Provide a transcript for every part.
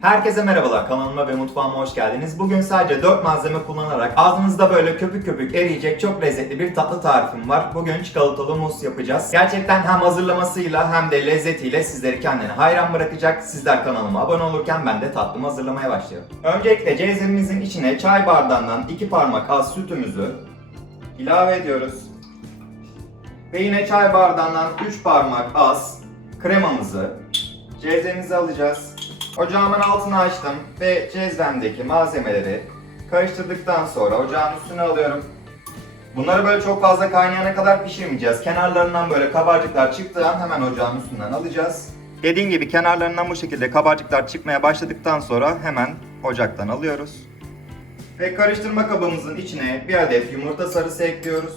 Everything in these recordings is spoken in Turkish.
Herkese merhabalar, kanalıma ve mutfağıma hoş geldiniz. Bugün sadece 4 malzeme kullanarak ağzınızda böyle köpük köpük eriyecek çok lezzetli bir tatlı tarifim var. Bugün çikolatalı muz yapacağız. Gerçekten hem hazırlamasıyla hem de lezzetiyle sizleri kendine hayran bırakacak. Sizler kanalıma abone olurken ben de tatlımı hazırlamaya başlıyorum. Öncelikle cezvemizin içine çay bardağından 2 parmak az sütümüzü ilave ediyoruz. Ve yine çay bardağından 3 parmak az kremamızı cezvemize alacağız. Ocağımın altını açtım ve cezvemdeki malzemeleri karıştırdıktan sonra ocağın üstüne alıyorum. Bunları böyle çok fazla kaynayana kadar pişirmeyeceğiz. Kenarlarından böyle kabarcıklar çıktığı an hemen ocağın üstünden alacağız. Dediğim gibi kenarlarından bu şekilde kabarcıklar çıkmaya başladıktan sonra hemen ocaktan alıyoruz. Ve karıştırma kabımızın içine bir adet yumurta sarısı ekliyoruz.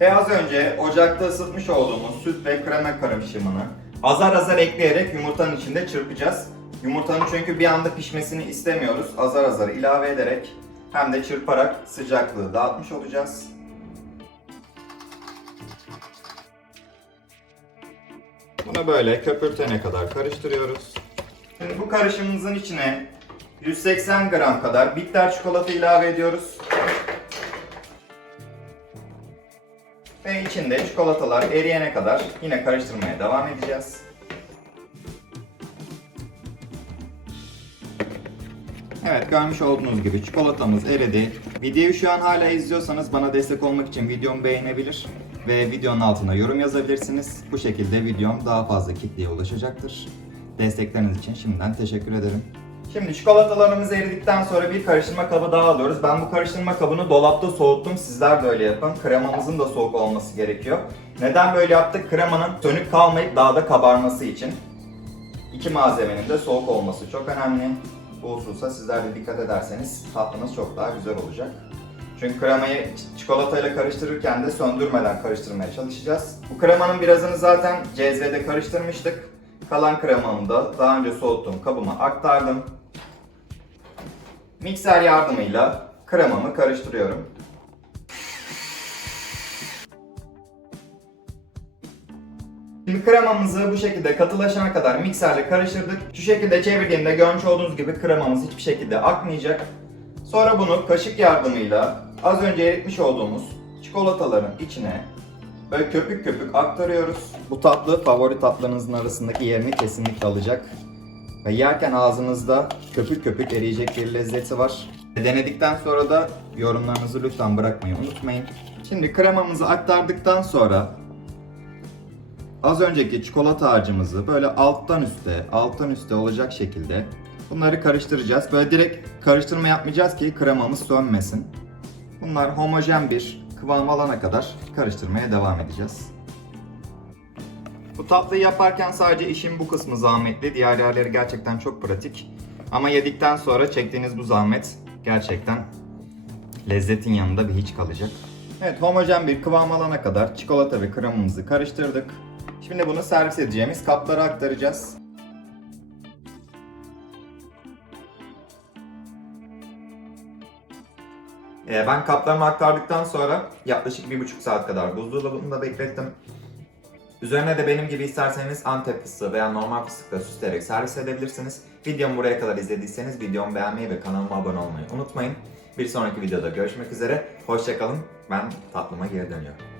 Ve az önce ocakta ısıtmış olduğumuz süt ve krema karışımını azar azar ekleyerek yumurtanın içinde çırpacağız. Yumurtanın çünkü bir anda pişmesini istemiyoruz. Azar azar ilave ederek hem de çırparak sıcaklığı dağıtmış olacağız. Bunu böyle köpürtene kadar karıştırıyoruz. Şimdi bu karışımımızın içine 180 gram kadar bitter çikolata ilave ediyoruz. Ve içinde çikolatalar eriyene kadar yine karıştırmaya devam edeceğiz. Evet, görmüş olduğunuz gibi çikolatamız eridi. Videoyu şu an hala izliyorsanız bana destek olmak için videomu beğenebilir ve videonun altına yorum yazabilirsiniz. Bu şekilde videom daha fazla kitleye ulaşacaktır. Destekleriniz için şimdiden teşekkür ederim. Şimdi çikolatalarımız eridikten sonra bir karıştırma kabı daha alıyoruz. Ben bu karıştırma kabını dolapta soğuttum. Sizler de öyle yapın. Kremamızın da soğuk olması gerekiyor. Neden böyle yaptık? Kremanın sönük kalmayıp daha da kabarması için. İki malzemenin de soğuk olması çok önemli. Bu hususa sizler de dikkat ederseniz tatlımız çok daha güzel olacak. Çünkü kremayı çikolatayla karıştırırken de söndürmeden karıştırmaya çalışacağız. Bu kremanın birazını zaten cezvede karıştırmıştık. Kalan kremamı da daha önce soğuttuğum kabıma aktardım. Mikser yardımıyla kremamı karıştırıyorum. Şimdi kremamızı bu şekilde katılaşana kadar mikserle karıştırdık. Şu şekilde çevirdiğimde görmüş olduğunuz gibi kremamız hiçbir şekilde akmayacak. Sonra bunu kaşık yardımıyla az önce eritmiş olduğumuz çikolataların içine böyle köpük köpük aktarıyoruz. Bu tatlı favori tatlarınızın arasındaki yerini kesinlikle alacak. Ve yerken ağzınızda köpük köpük eriyecek bir lezzeti var. Denedikten sonra da yorumlarınızı lütfen bırakmayı unutmayın. Şimdi kremamızı aktardıktan sonra az önceki çikolata harcımızı böyle alttan üste olacak şekilde bunları karıştıracağız. Böyle direkt karıştırma yapmayacağız ki kremamız sönmesin. Bunlar homojen bir kıvam alana kadar karıştırmaya devam edeceğiz. Bu tatlıyı yaparken sadece işin bu kısmı zahmetli. Diğer yerleri gerçekten çok pratik. Ama yedikten sonra çektiğiniz bu zahmet gerçekten lezzetin yanında bir hiç kalacak. Evet, homojen bir kıvam alana kadar çikolata ve kremamızı karıştırdık. Şimdi bunu servis edeceğimiz kaplara aktaracağız. Ben kaplarımı aktardıktan sonra yaklaşık 1,5 saat kadar buzdolabında beklettim. Üzerine de benim gibi isterseniz Antep fıstığı veya normal fıstıkla süsleyerek servis edebilirsiniz. Videomu buraya kadar izlediyseniz videomu beğenmeyi ve kanalıma abone olmayı unutmayın. Bir sonraki videoda görüşmek üzere. Hoşça kalın. Ben tatlıma geri dönüyorum.